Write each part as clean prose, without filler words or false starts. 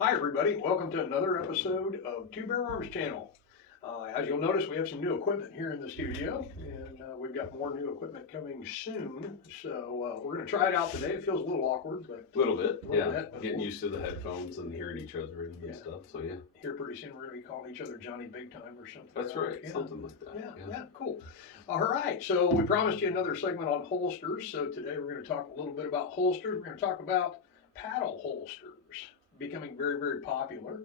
Hi everybody, welcome to another episode of Two Bear Arms channel. As you'll notice, we have some new equipment here in the studio, and we've got more new equipment coming soon. So we're going to try it out today. It feels a little awkward, but a little bit. Getting used to the headphones and hearing each other and stuff. So yeah. Here pretty soon we're going to be calling each other Johnny Big Time or something. That's right, Yeah. something like that. Yeah, cool. All right, so we promised you another segment on holsters. So today we're going to talk a little bit about holsters. We're going to talk about paddle holsters becoming very, very popular.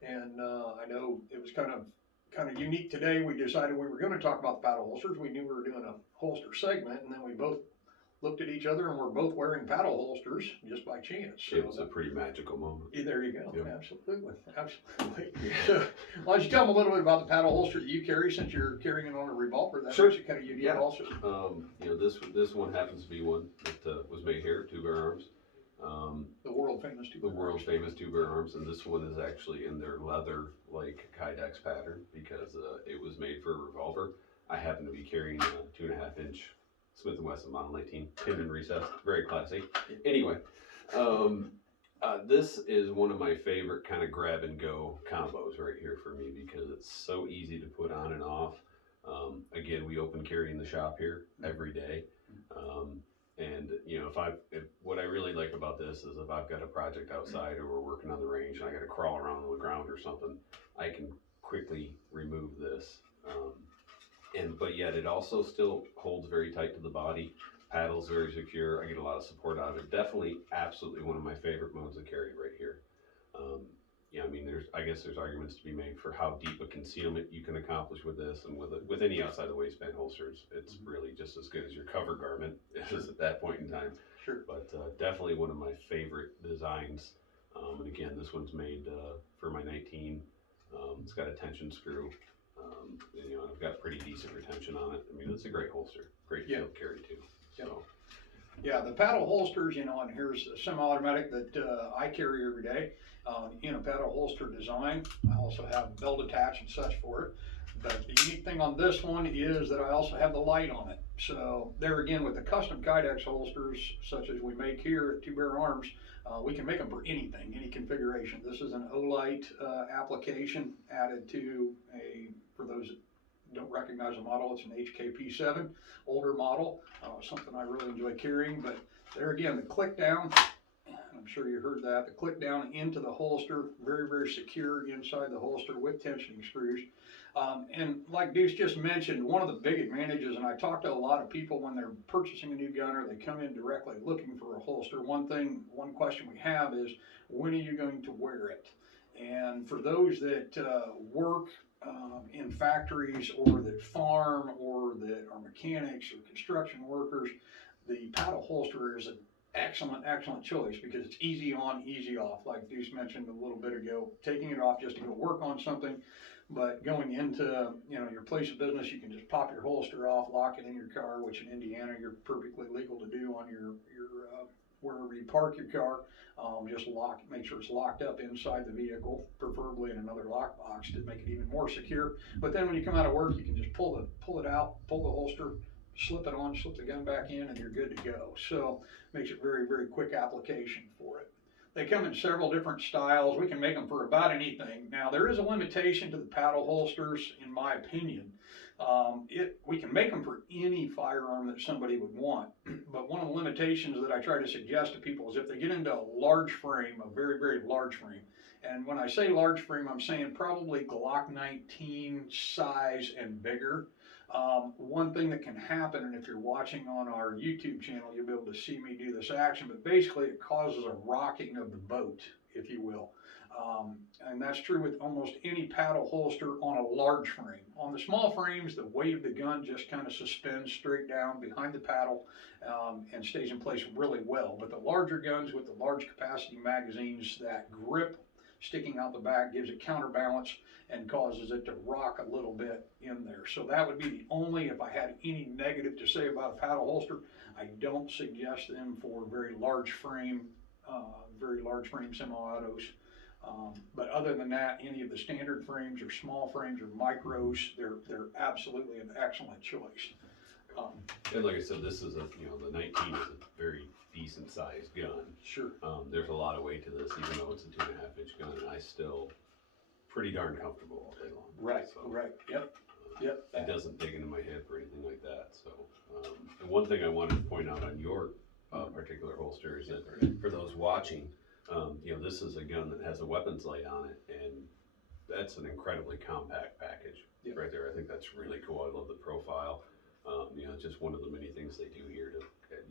And I know it was kind of unique today. We decided we were going to talk about the paddle holsters. We knew we were doing a holster segment, and then we both looked at each other and we're both wearing paddle holsters just by chance. So it was a pretty magical moment. There you go. Yep. Absolutely. So why don't you tell them a little bit about the paddle holster that you carry, since you're carrying it on a revolver? That's Sure. actually kind of unique also. This one happens to be one that was made here at Two Bear Arms. The world famous Two Bear Arms. The world famous Two Bear Arms, and this one is actually in their leather like Kydex pattern because it was made for a revolver. I happen to be carrying a 2.5 inch Smith & Wesson Model 19 pin and recess, very classy. Anyway, this is one of my favorite kind of grab and go combos right here for me because it's so easy to put on and off. Again, we open carry in the shop here every day. And you know, what I really like about this is if I've got a project outside or we're working on the range and I got to crawl around on the ground or something, I can quickly remove this. But yet it also still holds very tight to the body. Paddle's very secure. I get a lot of support out of it. Definitely, absolutely one of my favorite modes of carry right here. I mean, I guess there's arguments to be made for how deep a concealment you can accomplish with this, and with any outside the waistband holsters, it's really just as good as your cover garment is at that point in time. Sure. But definitely one of my favorite designs. And again, this one's made for my 19. It's got a tension screw. I've got pretty decent retention on it. I mean, it's a great holster, great field carry too. So. Yeah, the paddle holsters, and here's a semi-automatic that I carry every day in a paddle holster design. I also have belt attach and such for it. But the unique thing on this one is that I also have the light on it. So there again, with the custom Kydex holsters, such as we make here at Two Bear Arms, we can make them for anything, any configuration. This is an OUAT application added to for those that don't recognize the model, it's an HKP7, older model, something I really enjoy carrying. But there again, the click down, I'm sure you heard that, the click down into the holster, very, very secure inside the holster with tensioning screws. And like Deuce just mentioned, one of the big advantages, and I talk to a lot of people when they're purchasing a new gun or they come in directly looking for a holster, one question we have is, when are you going to wear it? And for those that work in factories or that farm or that are mechanics or construction workers, the paddle holster is an excellent choice because it's easy on, easy off. Like Deuce mentioned a little bit ago, taking it off just to go work on something, but going into your place of business, you can just pop your holster off, lock it in your car, which in Indiana you're perfectly legal to do on your wherever you park your car. Just make sure it's locked up inside the vehicle, preferably in another lockbox to make it even more secure. But then when you come out of work, you can just pull it out, pull the holster, slip it on, slip the gun back in, and you're good to go. So makes it very, very quick application for it. They come in several different styles. We can make them for about anything. Now, there is a limitation to the paddle holsters, in my opinion. We can make them for any firearm that somebody would want. But one of the limitations that I try to suggest to people is if they get into a large frame, a very, very large frame. And when I say large frame, I'm saying probably Glock 19 size and bigger. One thing that can happen, and if you're watching on our YouTube channel, you'll be able to see me do this action, but basically it causes a rocking of the boat, if you will. And that's true with almost any paddle holster on a large frame. On the small frames, the weight of the gun just kind of suspends straight down behind the paddle and stays in place really well. But the larger guns with the large capacity magazines, that grip sticking out the back gives it counterbalance and causes it to rock a little bit in there. So that would be the only, if I had any negative to say about a paddle holster, I don't suggest them for very large frame semi-autos. But other than that, any of the standard frames or small frames or micros, they're absolutely an excellent choice. And like I said, this is the 19 is a very decent sized gun. Sure. There's a lot of weight to this, even though it's a 2.5-inch gun, and I still pretty darn comfortable all day long. Right, So, right, yep, yep. It doesn't dig into my hip or anything like that. So, and one thing I wanted to point out on your particular holster is that for those watching, you know, this is a gun that has a weapons light on it, and that's an incredibly compact package right there. I think that's really cool. I love the profile. You know, it's just one of the many things they do here to,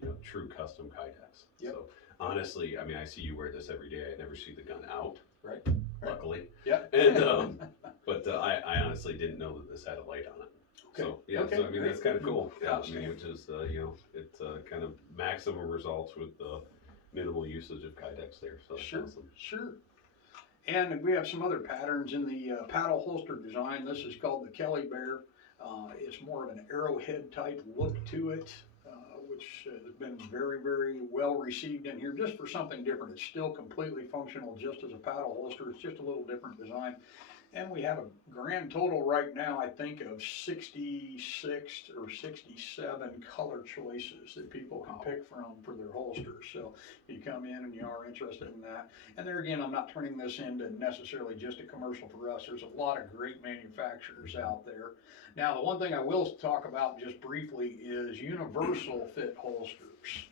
you know, true custom kydex. Yep. So honestly, I mean, I see you wear this every day. I never see the gun out. Right. Luckily. Yeah. And but I honestly didn't know that this had a light on it. Okay. So yeah, Okay. so I mean that's kind of cool. Yeah, I mean, Outstanding. which is you know, it's kind of maximum results with minimal usage of kydex there. So that's Sure, awesome. sure. And we have some other patterns in the paddle holster design. This is called the Kelly Bear. It's more of an arrowhead type look to it, which has been very, very well received in here just for something different. It's still completely functional just as a paddle holster. It's just a little different design. And we have a grand total right now, I think, of 66 or 67 color choices that people can pick from for their holsters. So you come in and you are interested in that. And there again, I'm not turning this into necessarily just a commercial for us. There's a lot of great manufacturers out there. Now, the one thing I will talk about just briefly is universal fit holsters.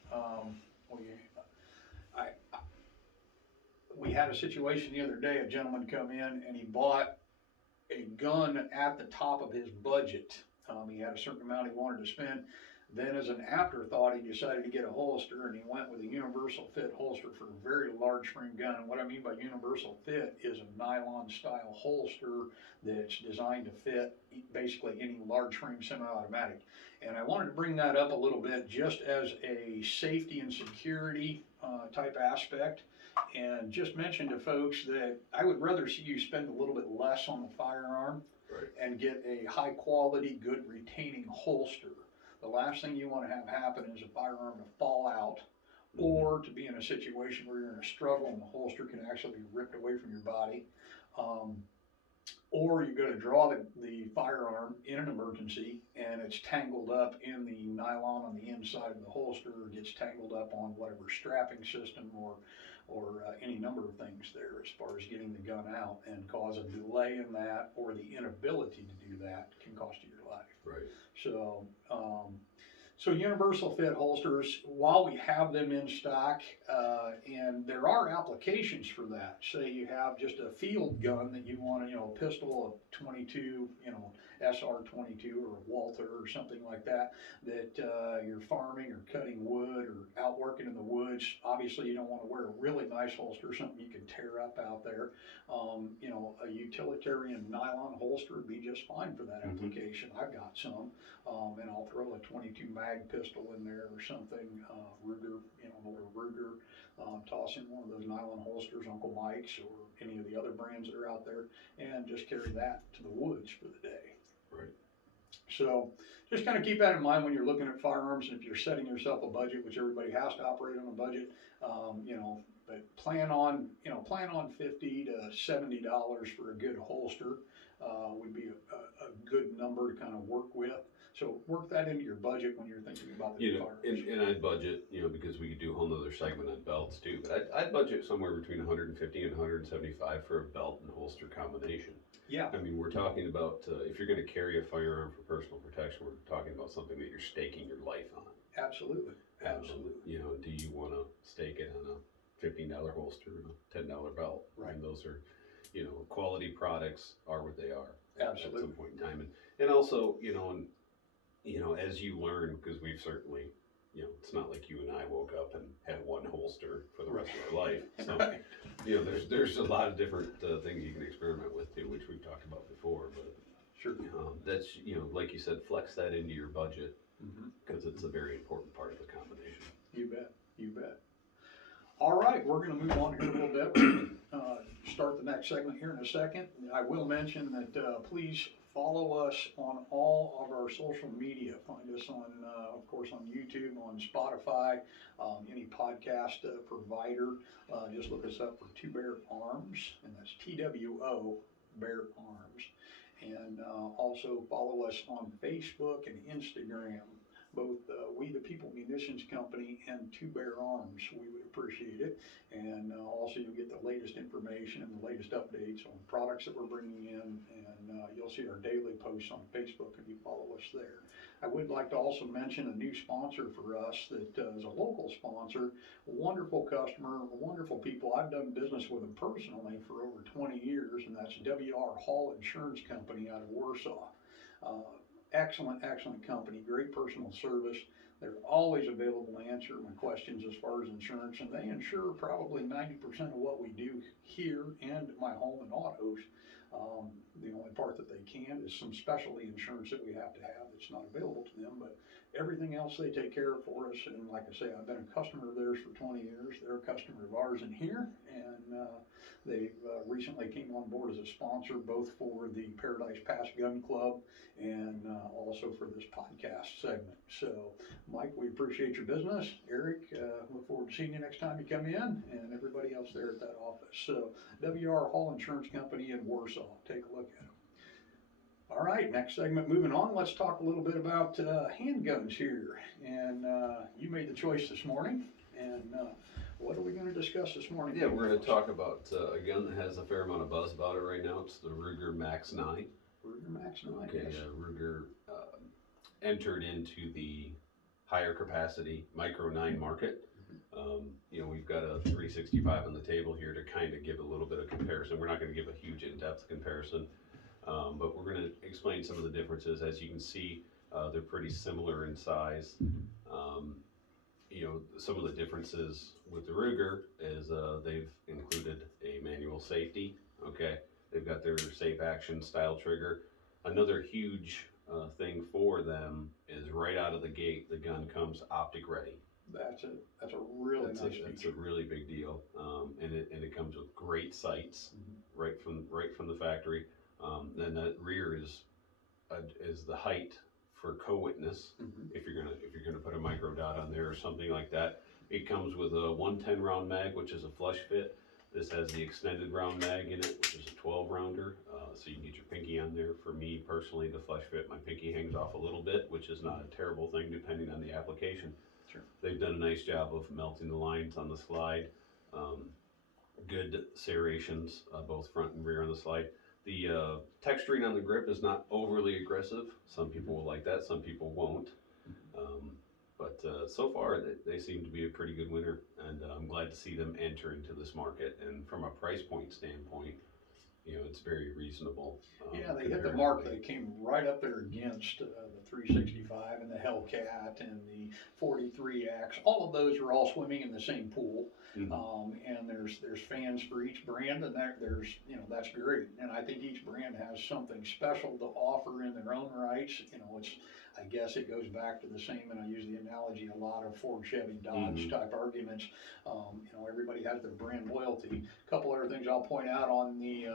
We had a situation the other day, a gentleman come in and he bought a gun at the top of his budget. He had a certain amount he wanted to spend. Then as an afterthought, he decided to get a holster, and he went with a universal fit holster for a very large frame gun. And what I mean by universal fit is a nylon style holster that's designed to fit basically any large frame semi-automatic. And I wanted to bring that up a little bit just as a safety and security type aspect. And just mention to folks that I would rather see you spend a little bit less on the firearm and get a high quality, good retaining holster. The last thing you want to have happen is a firearm to fall out or to be in a situation where you're in a struggle and the holster can actually be ripped away from your body. Or you're going to draw the firearm in an emergency and it's tangled up in the nylon on the inside of the holster, or gets tangled up on whatever strapping system or any number of things there as far as getting the gun out, and cause a delay in that, or the inability to do that can cost you your life. Right. So universal fit holsters, while we have them in stock, and there are applications for that. Say you have just a field gun that you want, a pistol, a 22, SR22 or a Walther or something like that, that you're farming or cutting wood or out working in the woods. Obviously you don't want to wear a really nice holster, something you can tear up out there. A utilitarian nylon holster would be just fine for that application. I've got some, and I'll throw a 22 mag pistol in there or something, Ruger, or Ruger, toss in one of those nylon holsters, Uncle Mike's or any of the other brands that are out there, and just carry that to the woods for the day. Right. So just kind of keep that in mind when you're looking at firearms, and if you're setting yourself a budget, which everybody has to operate on a budget, but plan on $50 to $70 for a good holster would be a good number to kind of work with. So work that into your budget when you're thinking about the firearms. And I'd budget, because we could do a whole nother segment on belts too, but I'd budget somewhere between 150 and 175 for a belt and holster combination. Yeah. I mean, we're talking about, if you're going to carry a firearm for personal protection, we're talking about something that you're staking your life on. Absolutely. Absolutely. Do you want to stake it on a $15 holster and a $10 belt? Right. And those are, quality products are what they are. Absolutely. At some point in time. And also, as you learn, because we've certainly, it's not like you and I woke up and had one holster for the rest of our life. So, Right. There's a lot of different things you can experiment with too, which we've talked about before. But Sure. That's, like you said, flex that into your budget, because it's a very important part of the combination. You bet. You bet. All right, we're going to move on here a little bit. We're going to start the next segment here in a second. I will mention that please follow us on all of our social media. Find us on, of course, on YouTube, on Spotify, any podcast provider. Just look us up for Two Bear Arms, and that's TWO Bear Arms. And also follow us on Facebook and Instagram. both We the People Munitions Company and Two Bear Arms. We would appreciate it. And also you'll get the latest information and the latest updates on products that we're bringing in, and you'll see our daily posts on Facebook if you follow us there. I would like to also mention a new sponsor for us that is a local sponsor, wonderful customer, wonderful people. I've done business with them personally for over 20 years, and that's WR Hall Insurance Company out of Warsaw. Excellent company, great personal service. They're always available to answer my questions as far as insurance, and they insure probably 90% of what we do here and my home and autos. The only part that they can is some specialty insurance that we have to have that's not available to them, but everything else they take care of for us. And like I say, I've been a customer of theirs for 20 years. They're a customer of ours in here, and they've recently came on board as a sponsor both for the Paradise Pass Gun Club and also for this podcast segment. So, Mike, we appreciate your business. Eric, look forward to seeing you next time you come in, and everybody else there at that office. So, WR Hall Insurance Company in Warsaw. Take a look at them. All right, next segment, moving on. Let's talk a little bit about handguns here. And you made the choice this morning. And what are we going to discuss this morning? Yeah, we're going to talk about a gun that has a fair amount of buzz about it right now. It's the Ruger Max-9. Ruger Max-9. Okay, yes. Ruger entered into the higher capacity Micro 9 market. We've got a 365 on the table here to kind of give a little bit of comparison. We're not going to give a huge in-depth comparison, but we're going to explain some of the differences. As you can see, they're pretty similar in size. Some of the differences with the Ruger is they've included a manual safety. Okay, they've got their safe action style trigger. Another huge thing for them is right out of the gate, the gun comes optic ready. That's a really nice feature. It's a really big deal, and it comes with great sights right from the factory. Then that rear is the height for co-witness. If you're gonna put a micro dot on there or something like that. It comes with a 110 round mag, which is a flush fit. This has the extended round mag in it, which is a 12 rounder. So you can get your pinky on there. For me personally, the flush fit, my pinky hangs off a little bit, which is not a terrible thing depending on the application. Sure. They've done a nice job of melting the lines on the slide. Good serrations, both front and rear on the slide. The texturing on the grip is not overly aggressive. Some people will like that, some people won't. But so far, they seem to be a pretty good winner, and I'm glad to see them enter into this market. And from a price point standpoint, it's very reasonable. Yeah, they hit the mark. They came right up there against the 365 and the Hellcat and the 43X. All of those are all swimming in the same pool. And there's fans for each brand, and that's great. And I think each brand has something special to offer in their own rights. I guess it goes back to the same, and I use the analogy a lot of Ford, Chevy, Dodge type arguments. Everybody has their brand loyalty. A couple other things I'll point out on the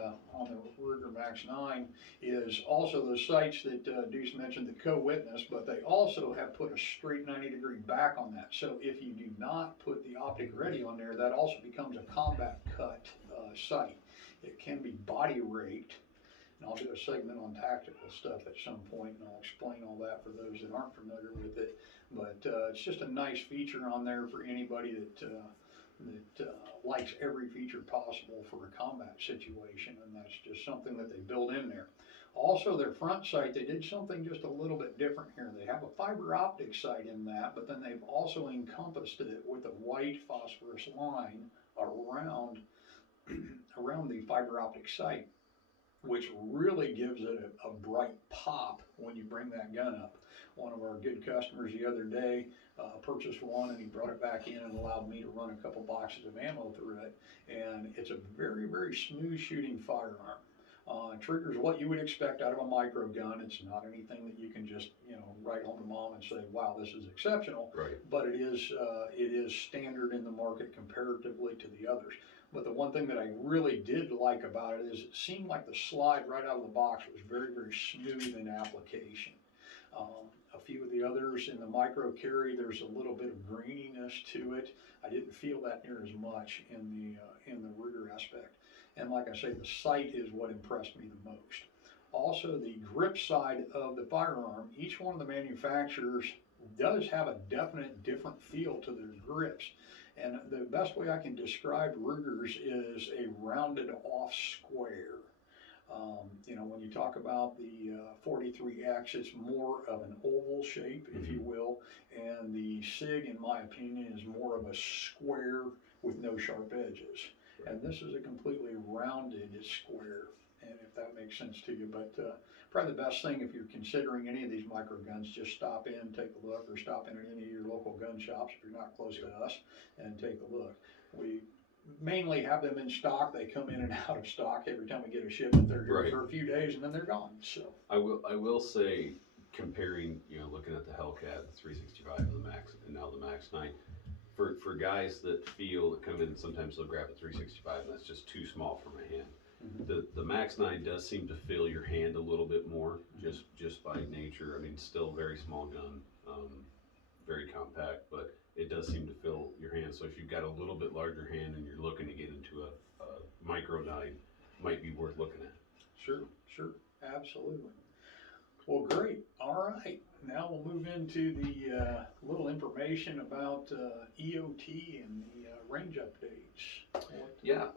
Ruger Max-9 is also those sights that Deuce mentioned, the co-witness, but they also have put a straight 90-degree back on that. So if you do not put the optic ready on there, that also becomes a combat cut sight. It can be body raked. And I'll do a segment on tactical stuff at some point, and I'll explain all that for those that aren't familiar with it. But it's just a nice feature on there for anybody that likes every feature possible for a combat situation, and that's just something that they build in there. Also, their front sight, they did something just a little bit different here. They have a fiber optic sight in that, but then they've also encompassed it with a white phosphorus line around the fiber optic sight, which really gives it a bright pop when you bring that gun up. One of our good customers the other day purchased one, and he brought it back in and allowed me to run a couple boxes of ammo through it. And it's a very, very smooth shooting firearm. Triggers what you would expect out of a micro gun. It's not anything that you can just write home to mom and say, wow, this is exceptional. Right. But it is standard in the market comparatively to the others. But the one thing that I really did like about it is it seemed like the slide right out of the box was very, very smooth in application. A few of the others in the micro carry, there's a little bit of graininess to it. I didn't feel that near as much in the Ruger aspect. And like I say, the sight is what impressed me the most. Also, the grip side of the firearm, each one of the manufacturers does have a definite different feel to their grips. And the best way I can describe Ruger's is a rounded off square. You know, when you talk about the 43X, it's more of an oval shape, if you will, and the SIG, in my opinion, is more of a square with no sharp edges. And this is a completely rounded square, and if that makes sense to you. But probably the best thing, if you're considering any of these micro guns, just stop in, take a look, or stop in at any of your local gun shops if you're not close to us, and take a look. We mainly have them in stock. They come in and out of stock every time we get a shipment. They're here for a few days and then they're gone. So I will say, comparing, you know, looking at the Hellcat, the 365, and the Max, and now the Max-9, for guys that feel that come in, sometimes they'll grab a 365 and that's just too small for my hand. The Max-9 does seem to fill your hand a little bit more, just by nature. I mean, still very small gun, very compact, but it does seem to fill your hand. So if you've got a little bit larger hand and you're looking to get into a micro 9, might be worth looking at. Sure, absolutely. Well, great. All right, now we'll move into the little information about EOT and the range updates. Yeah,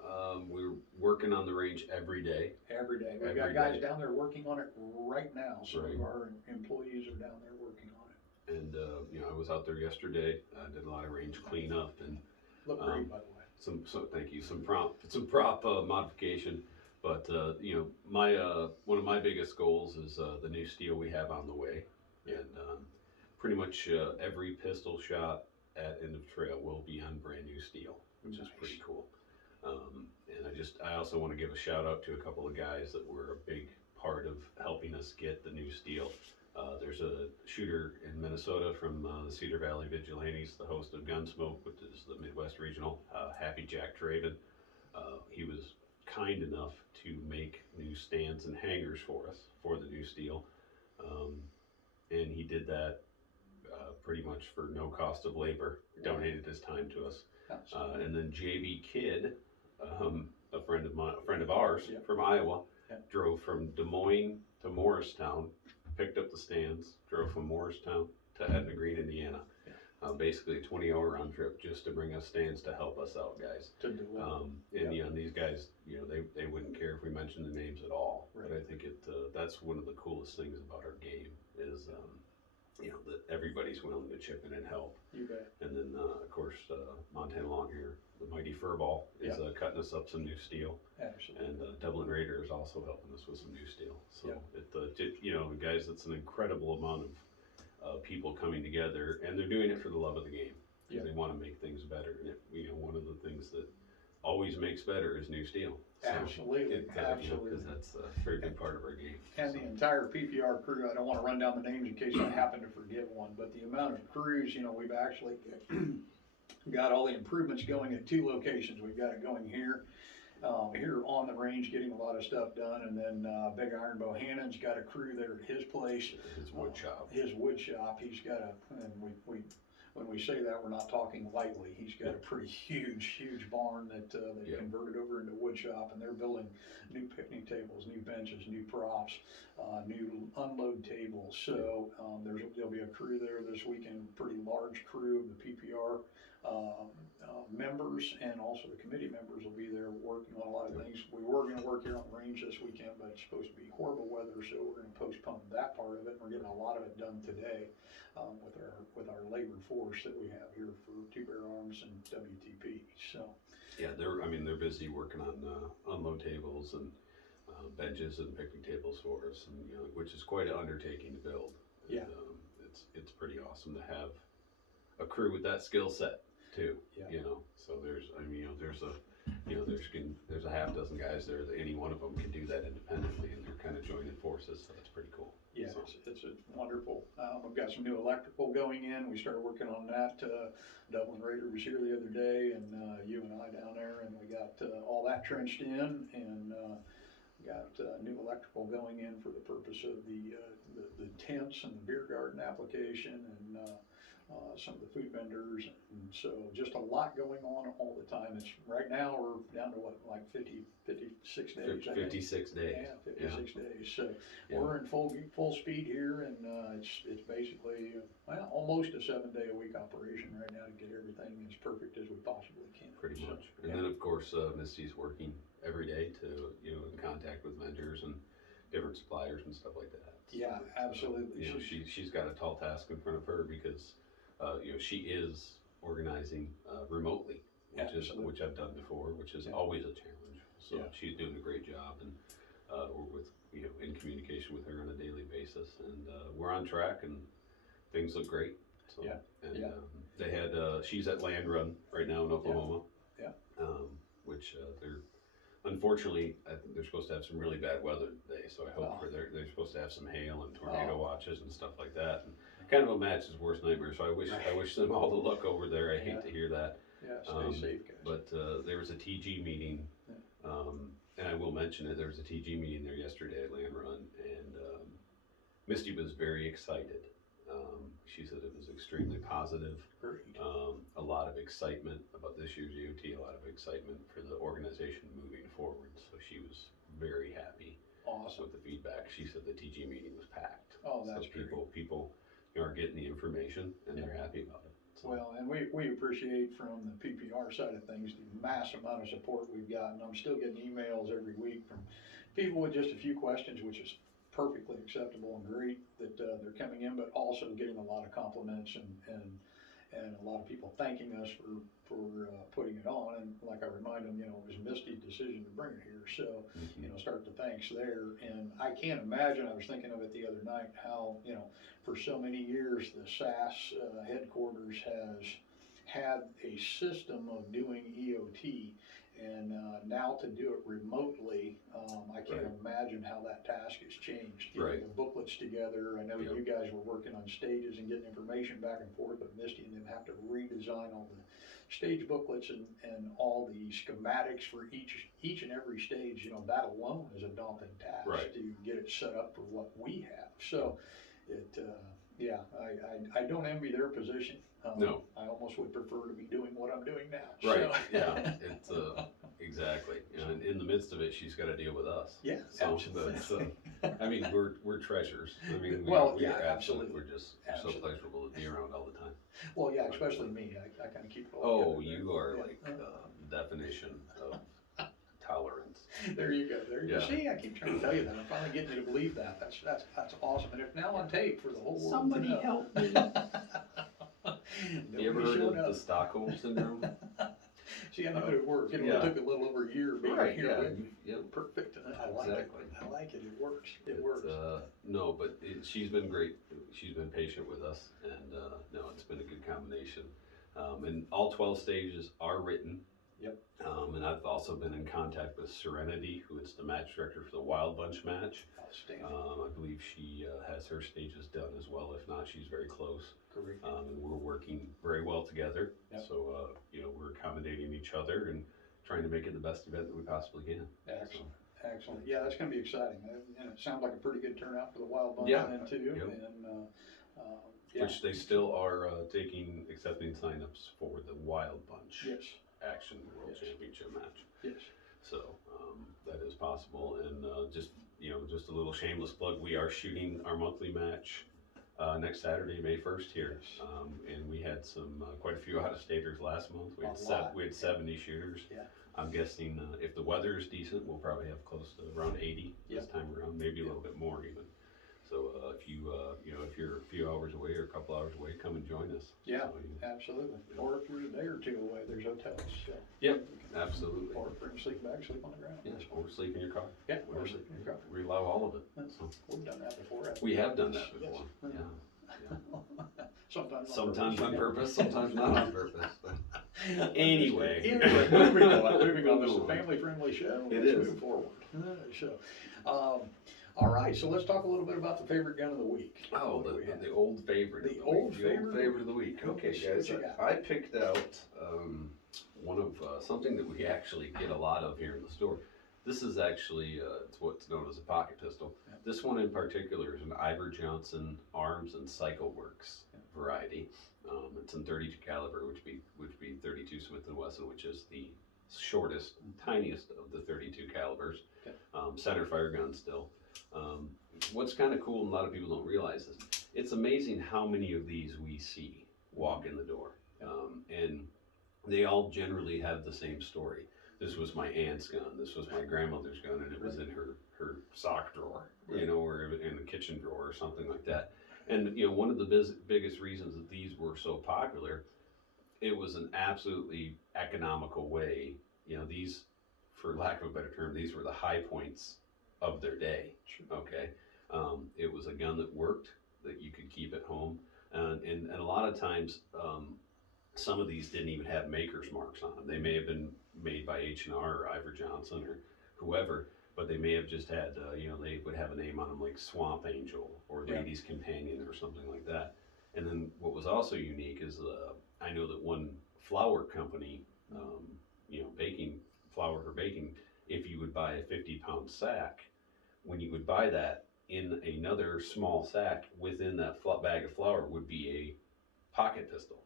we're working on the range every day. Every day. We've got guys down there working on it right now. Some of our employees are down there working on it. And you know, I was out there yesterday. Did a lot of range cleanup and look great, by the way. Thank you. Some prop modification. But you know, my one of my biggest goals is the new steel we have on the way, and pretty much every pistol shot at end of trail will be on brand new steel, which is pretty cool. And I also want to give a shout out to a couple of guys that were a big part of helping us get the new steel. There's a shooter in Minnesota from the Cedar Valley Vigilantes, the host of Gunsmoke, which is the Midwest Regional, Happy Jack Traven. He was kind enough to make new stands and hangers for us for the new steel. And he did that pretty much for no cost of labor, donated his time to us. And then JB Kidd, a friend of ours from Iowa, drove from Des Moines to Morristown, picked up the stands, drove from Morristown to Etna Green, Indiana. Basically a 20-hour round trip just to bring us stands to help us out, guys. And you know, these guys, you know, they wouldn't care if we mentioned the names at all. But I think that's one of the coolest things about our game is, you know, that everybody's willing to chip in and help. You bet. And then of course Montana Long here, the mighty Furball, is cutting us up some new steel. Absolutely. And Dublin Raider is also helping us with some new steel. So you know, guys, it's an incredible amount of people coming together, and they're doing it for the love of the game. They want to make things better, and you know, one of the things that always makes better is new steel. So absolutely. Because that's a very big part of our game. And the entire PPR crew, I don't want to run down the names in case I happen to forget one, but the amount of crews, you know, we've actually got all the improvements going at 2 locations. We've got it going here on the range, getting a lot of stuff done, and then Big Iron Bohannon's got a crew there at his place. His wood shop. He's got and when we say that, we're not talking lightly. He's got a pretty huge barn that they converted over into wood shop, and they're building new picnic tables, new benches, new props, new unload tables. So there'll be a crew there this weekend, pretty large crew of the PPR members, and also the committee members will be there working on a lot of things. We were going to work here on the range this weekend, but it's supposed to be horrible weather, so we're going to postpone that part of it. We're getting a lot of it done today with our labor force that we have here for Two Bear Arms and WTP. So they're busy working on unload tables and benches and picnic tables for us, and you know, which is quite an undertaking to build. And, it's pretty awesome to have a crew with that skill set too. You know, so there's a half dozen guys there that any one of them can do that independently, and they're kind of joining forces, so that's pretty cool. Yeah, so. It's wonderful. We've got some new electrical going in. We started working on that. Dublin Raider was here the other day, and you and I down there, and we got all that trenched in, and got new electrical going in for the purpose of the tents and the beer garden application, and some of the food vendors, and so just a lot going on all the time. It's, right now, we're down to what, like 56 days, I think? 56 days. Yeah, 56 days, so Yeah. we're in full speed here, and, it's basically, well, almost a 7-day-a-week operation right now to get everything as perfect as we possibly can. Pretty So, much. And then of course, Misty's working every day to, in contact with vendors and different suppliers and stuff like that. So, Yeah, absolutely. she's got a tall task in front of her because, she is organizing, remotely, which I've done before, which is always a challenge. So she's doing a great job, and, we're in communication with her on a daily basis, and, we're on track and things look great. So, and, they had, she's at Land Run right now in Oklahoma. Which, unfortunately, I think they're supposed to have some really bad weather today, so I hope they're supposed to have some hail and tornado watches and stuff like that. And kind of a match's worst nightmare, so I wish them all the luck over there. I hate to hear that. Yeah, stay safe, guys. But, there was a TG meeting, and I will mention it, there was a TG meeting there yesterday at Land Run, and, Misty was very excited. She said it was extremely positive. Great. A lot of excitement about this year's EOT, a lot of excitement for the organization moving forward. So she was very happy. Awesome. With the feedback. She said the TG meeting was packed. Oh, that's so people are getting the information and they're happy about it. So. Well, and we appreciate from the PPR side of things the massive amount of support we've gotten. I'm still getting emails every week from people with just a few questions, which is perfectly acceptable and great that they're coming in, but also getting a lot of compliments and a lot of people thanking us for putting it on. And like I remind them, it was Misty's decision to bring it here, so start the thanks there. And I can't imagine, I was thinking of it the other night, how for so many years the SASS headquarters has had a system of doing EOT, and now to do it remotely, I can't imagine how that task has changed. Getting the booklets together, I know you guys were working on stages and getting information back and forth, but Misty and them have to redesign all the stage booklets and all the schematics for each and every stage. That alone is a daunting task to get it set up for what we have. So I don't envy their position. No. I almost would prefer to be doing what I'm doing now. Right, So. yeah, it's, exactly. And in the midst of it, she's got to deal with us. Yeah, so, absolutely. I mean, we're treasures. I mean, we are absolutely. We're just so pleasurable to be around all the time. Well, yeah, especially me. I kind of keep it all together. You are like definition of tolerance. There you go. There you go. See, I keep trying to tell you that. I'm finally getting you to believe that. That's awesome. And it's now on tape for the whole world. Somebody to know. help me. You ever heard of the Stockholm Syndrome? See, I know it worked. It took a little over a year being here. Perfect. I like it. I like it. It works. It works. No, but she's been great. She's been patient with us, and no, it's been a good combination. And all 12 stages are written. Yep. And I've also been in contact with Serenity, who is the match director for the Wild Bunch match. Outstanding. I believe she has her stages done as well. If not, she's very close. Correct. And we're working very well together. Yep. So, we're accommodating each other and trying to make it the best event that we possibly can. Excellent. So. Excellent. Yeah, that's going to be exciting. And it sounds like a pretty good turnout for the Wild Bunch then too. Yep. And, which they still are accepting signups for the Wild Bunch. Yes. Action World Championship match. Yes. So that is possible, and just a little shameless plug. We are shooting our monthly match next Saturday, May 1st here, and we had quite a few out-of-staters last month. We had 70 shooters. Yeah. I'm guessing if the weather is decent, we'll probably have close to around 80 this time around, maybe a little bit more even. So if you're a few hours away or a couple hours away, come and join us. Yeah, So, absolutely. Or if you're a day or two away, there's hotels. So. Yep, absolutely. Or bring a sleeping bag, sleep on the ground. Yeah, or sleep in your car. Yeah, or sleep in your car. We allow all of it. So. We've done that before. We have done that before. Yes. Yeah. Sometimes on purpose, sometimes not on purpose. But anyway, moving on. This is a family-friendly show. Let's move forward. All right, so let's talk a little bit about the favorite gun of the week. Oh, the old favorite. The old favorite of the week. Okay, guys, I picked out one of something that we actually get a lot of here in the store. This is actually, it's what's known as a pocket pistol. Yeah. This one in particular is an Iver Johnson Arms and Cycle Works variety. It's in 32 caliber, which be 32 Smith & Wesson, which is the shortest, tiniest of the 32 calibers. Okay. Center fire gun still. What's kind of cool, and a lot of people don't realize this, it's amazing how many of these we see walk in the door. And they all generally have the same story. This was my aunt's gun, this was my grandmother's gun, and it was in her sock drawer, you know, or in the kitchen drawer or something like that. And, you know, one of the biggest reasons that these were so popular, it was an absolutely economical way. You know, these, for lack of a better term, these were the high points of their day, okay? It was a gun that worked, that you could keep at home, and a lot of times, some of these didn't even have maker's marks on them. They may have been made by H&R or Iver Johnson or whoever, but they may have just had, you know, they would have a name on them like Swamp Angel or Lady's Companion or something like that. And then what was also unique is, I know that one flour company, you know, baking flour for baking, if you would buy a 50-pound sack, when you would buy that, in another small sack within that bag of flour would be a pocket pistol.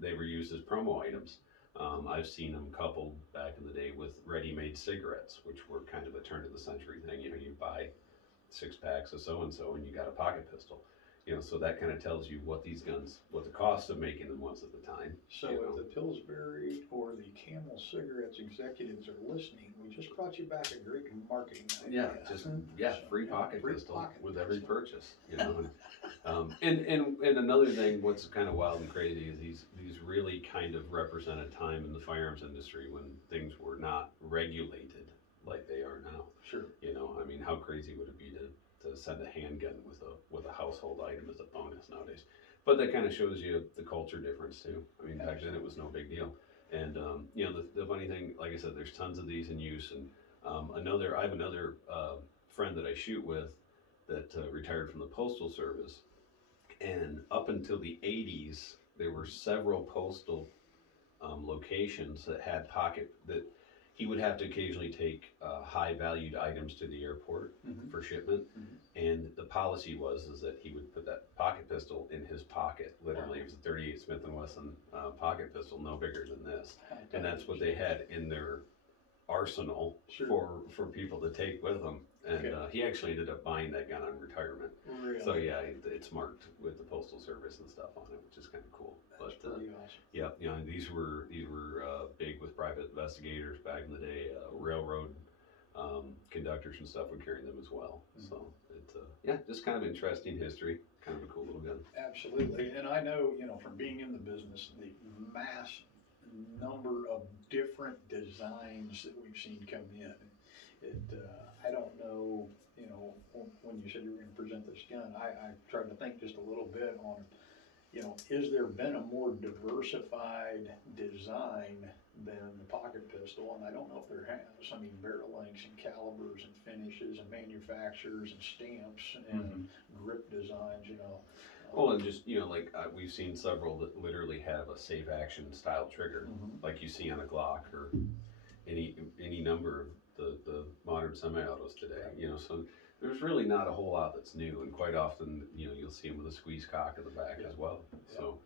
They were used as promo items. I've seen them coupled back in the day with ready-made cigarettes, which were kind of a turn of the century thing. You know, you buy 6 packs of so-and-so and you got a pocket pistol. You know, so that kind of tells you what these guns, what the cost of making them was at the time. So if the Pillsbury or the Camel Cigarettes executives are listening, we just brought you back a great marketing idea. Free pocket free pistol pocket with every pistol. purchase. You know, and another thing, what's kind of wild and crazy is these really kind of represent a time in the firearms industry when things were not regulated like they are now. Sure. You know, I mean, how crazy would it be to send a handgun with a household item as a bonus nowadays? But that kind of shows you the culture difference too. I mean, back then it was no big deal. And you know, the funny thing, like I said, there's tons of these in use. And I have another friend that I shoot with that retired from the Postal Service. And up until the 80s, there were several postal locations that had that he would have to occasionally take high valued items to the airport for shipment. And the policy was that he would put that pocket pistol in his pocket. Literally, it was a 38 Smith & Wesson pocket pistol, no bigger than this. And that's what they had in their arsenal for people to take with them. And he actually ended up buying that gun on retirement. Really? So yeah, it's marked with the Postal Service and stuff on it, which is kind of cool. That's pretty awesome. Yeah, you know, these were big with private investigators back in the day. Railroad conductors and stuff would carry them as well. So it's just kind of interesting history. Kind of a cool little gun. Absolutely, and I know, you know, from being in the business, the mass number of different designs that we've seen come in. I don't know, you know, when you said you were going to present this gun, I tried to think just a little bit on, you know, is there been a more diversified design than the pocket pistol? And I don't know if there has. I mean, barrel lengths and calibers and finishes and manufacturers and stamps and grip designs, you know. Well, and just, you know, like we've seen several that literally have a safe action style trigger, like you see on a Glock or any number of the modern semi-autos today, you know, so there's really not a whole lot that's new, and quite often, you know, you'll see them with a squeeze cock in the back as well. So,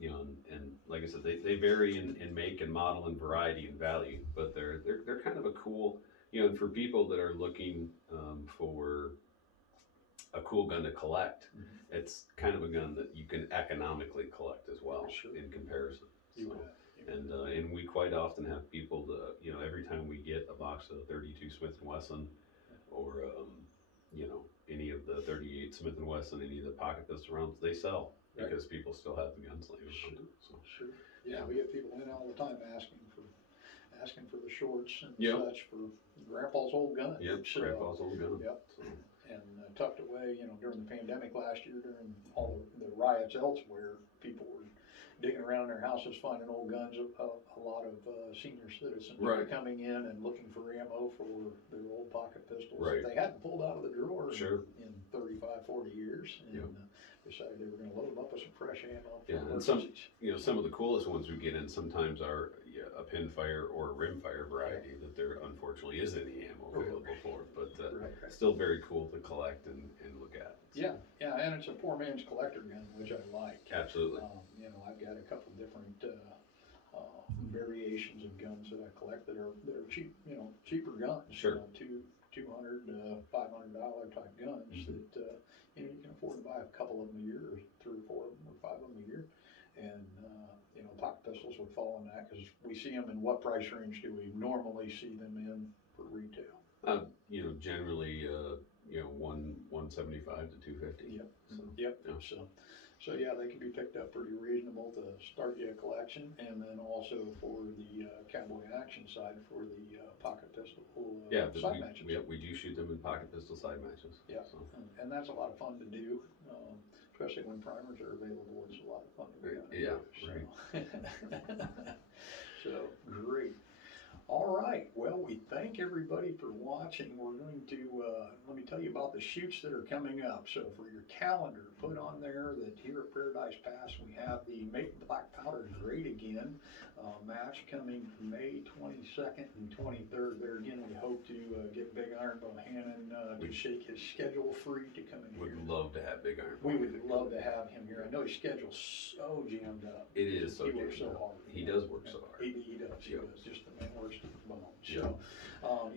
you know, and like I said, they vary in make and model and variety and value, but they're kind of a cool, you know, and for people that are looking for a cool gun to collect, it's kind of a gun that you can economically collect as well in comparison. So, and we quite often have people that, you know, every time we get a box of 32 Smith & Wesson or, you know, any of the 38 Smith & Wesson, any of the pocket pistol rounds, they sell because people still have the guns laying around. So. Yeah, we get people in all the time asking for the shorts and such for Grandpa's old gun. Yep, Grandpa's old gun. Yep. So. And tucked away, you know, during the pandemic last year, during all the riots elsewhere, people were digging around their houses finding old guns. A lot of senior citizens were coming in and looking for ammo for their old pocket pistols that they hadn't pulled out of the drawer in 35, 40 years, and decided they were going to load them up with some fresh ammo. And some of the coolest ones we get in sometimes are a pinfire or a rimfire variety that they're unfortunately unfortunately isn't any ammo available for it, but Right. still very cool to collect and look at. Yeah, and it's a poor man's collector gun, which I like. Absolutely. You know, I've got a couple different variations of guns that I collect that are cheap, you know, cheaper guns. Sure. $200 $500 type guns that you know, you can afford to buy a couple of them a year, or 3 or 4 of them, or 5 of them a year. And you know, pocket pistols would fall in that, because we see them in what price range do we normally see them in for retail? You know, generally, you know, 175 to 250. Yep. So, Yep. yeah. So yeah, they can be picked up pretty reasonable to start you a collection, and then also for the cowboy action side for the pocket pistol side matches. We do shoot them in pocket pistol side matches. Yeah, So. and that's a lot of fun to do, especially when primers are available. It's a lot of fun to do. Yeah, right. So great. All right, well, we thank everybody for watching. We're going to, let me tell you about the shoots that are coming up. So for your calendar, put on there that here at Paradise Pass, we have the Make Black Powder Great Again match coming May 22nd and 23rd. There again, we hope to get Big Iron Bohannon to shake his schedule free to come in here. Would love to have Big Iron. We would love to have him here. I know his schedule's so jammed up. It is so jammed up. He works so hard. He does work so hard. He does. He does. Just the man works to the bone. So,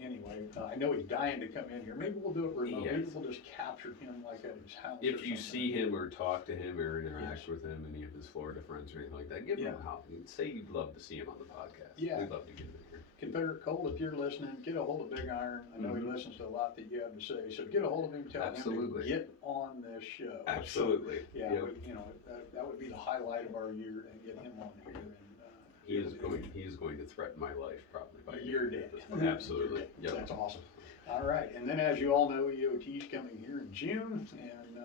anyway, I know he's dying to come in here. Maybe we'll do it remote. Maybe we'll just capture him like at his house. If you see him or talk to him or interact with him, any of his Florida friends or anything like that, give him a holler. Say you'd love to see him on the podcast. Yeah. We'd love to get him in here. Confederate Cole, if you're listening, get a hold of Big Iron. I know he listens to a lot that you have to say. So get a hold of him, tell him to get on this show. Absolutely. So, yeah, you know, that would be the highlight of our year, and get him on here. And, he is going to threaten my life probably by you're dead. Absolutely. Yep. That's awesome. All right, and then as you all know, EOT is coming here in June, and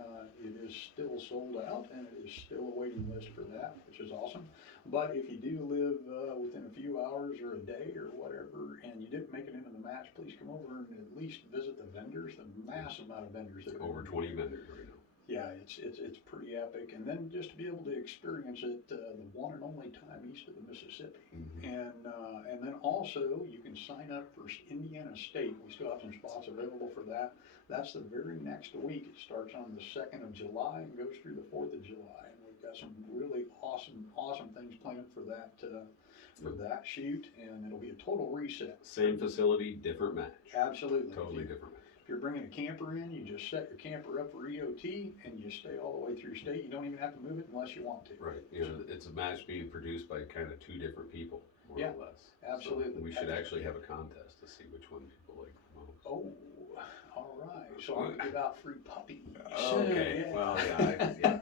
it is still sold out, and it is still a waiting list for that, which is awesome. But if you do live within a few hours or a day or whatever, and you didn't make it into the match, please come over and at least visit the vendors, the massive amount of vendors that are over 20 vendors right now. Yeah, it's pretty epic, and then just to be able to experience it the one and only time east of the Mississippi, and then also you can sign up for Indiana State. We still have some spots available for that. That's the very next week. It starts on the 2nd of July and goes through the 4th of July, and we've got some really awesome things planned for that shoot, and it'll be a total reset. Same facility, different match. Absolutely, totally different match. If you're bringing a camper in, you just set your camper up for EOT, and you stay all the way through state. You don't even have to move it unless you want to. Right. You know, it's a match being produced by kind of 2 different people, more or less. Absolutely. So we should actually have a contest to see which one people like the most. Oh, all right. So I'm gonna give out free puppies. Okay. Yeah. Well, yeah.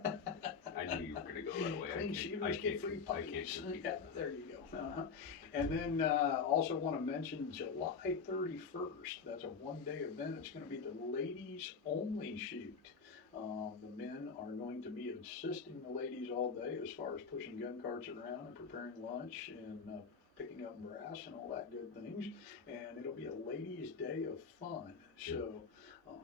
I knew you were gonna go that way. Clean shooters get free puppies. I can't compete. Yeah, there you go. And then also want to mention July 31st. That's a one-day event. It's going to be the ladies only shoot. The men are going to be assisting the ladies all day as far as pushing gun carts around and preparing lunch and picking up brass and all that good things. And it'll be a ladies' day of fun. So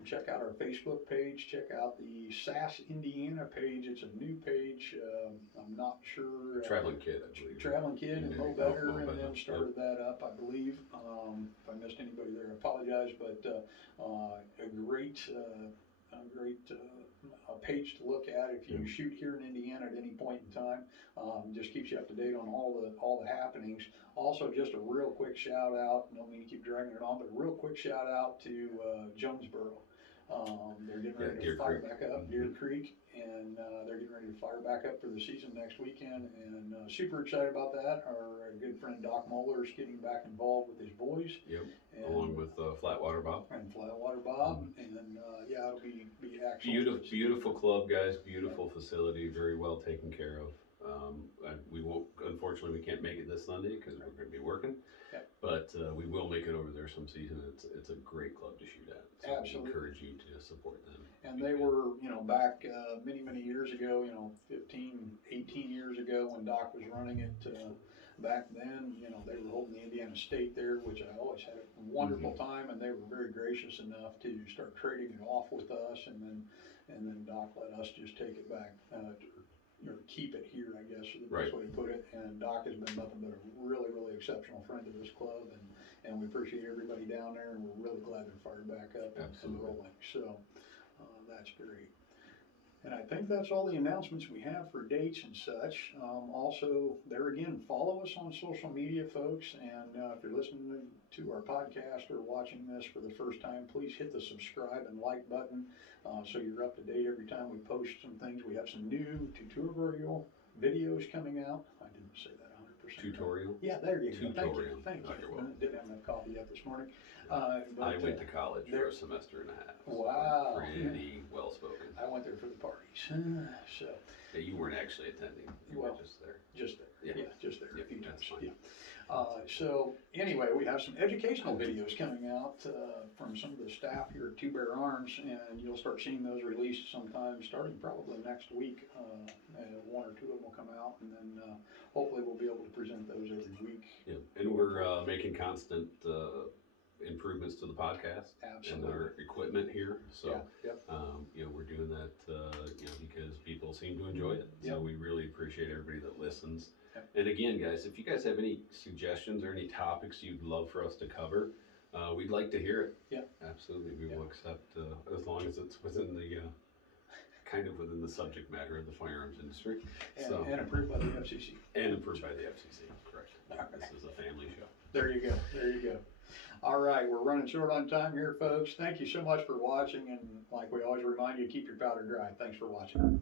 check out our Facebook page. Check out the SASS Indiana page. It's a new page. I'm not sure. Traveling Kid, I believe. Traveling Kid and Mo Better and them started that up, I believe. If I missed anybody there, I apologize. But a great page to look at if you shoot here in Indiana at any point in time. Just keeps you up to date on all the happenings. Also, just a real quick shout out. Don't mean to keep dragging it on, but a real quick shout out to Jonesboro. They're getting ready to fire back up, Deer Creek, and they're getting ready to fire back up for the season next weekend, and super excited about that. Our good friend Doc Moeller is getting back involved with his boys. Yep. Along with Flatwater Bob. And Flatwater Bob, and yeah, it'll be excellent. Beautiful club, guys. Beautiful facility. Very well taken care of. We won't. Unfortunately, we can't make it this Sunday because we're going to be working. Yep. But we will make it over there some season. It's a great club to shoot at. So Absolutely. I encourage you to support them. And they were, back many years ago, 15, 18 years ago when Doc was running it. Back then, they were holding the Indiana State there, which I always had a wonderful time, and they were very gracious enough to start trading it off with us, and then Doc let us just take it back, or keep it here, I guess, is the Right. best way to put it. And Doc has been nothing but a really, really exceptional friend of this club, and we appreciate everybody down there, and we're really glad they're fired back up and Absolutely. rolling. So, that's great. And I think that's all the announcements we have for dates and such. Also, there again, follow us on social media, folks. And if you're listening to our podcast or watching this for the first time, please hit the subscribe and like button so you're up to date every time we post some things. We have some new tutorial videos coming out. I didn't say that 100%. Tutorial? Yeah, there you go. Tutorial. Thank you. Oh, you're welcome. Didn't have enough coffee yet this morning. I went to college for there- a semester and a half. So Wow. I'm pretty well spoken. I went there for the parties. So. Yeah, you weren't actually attending. You Well, were just there. Just there, Yeah. just there a Yeah, few that's times, fine. yeah. So anyway, we have some educational videos coming out from some of the staff here at Two Bear Arms, and you'll start seeing those released sometime starting probably next week. And one or two of them will come out, and then hopefully we'll be able to present those every week. Yeah, and we're making constant improvements to the podcast and Absolutely. our equipment here. So, Yeah, yep. we're doing that, because people seem to enjoy it. So Yep. we really appreciate everybody that listens. Yep. And again, guys, if you guys have any suggestions or any topics you'd love for us to cover, we'd like to hear it. Yeah. Absolutely. We Yeah. will accept, as long as it's within the, kind of within the subject matter of the firearms industry. And approved by the FCC. And approved by the FCC, correct. All right. This is a family show. There you go, there you go. All right, we're running short on time here, folks. Thank you so much for watching, and like we always remind you, keep your powder dry. Thanks for watching.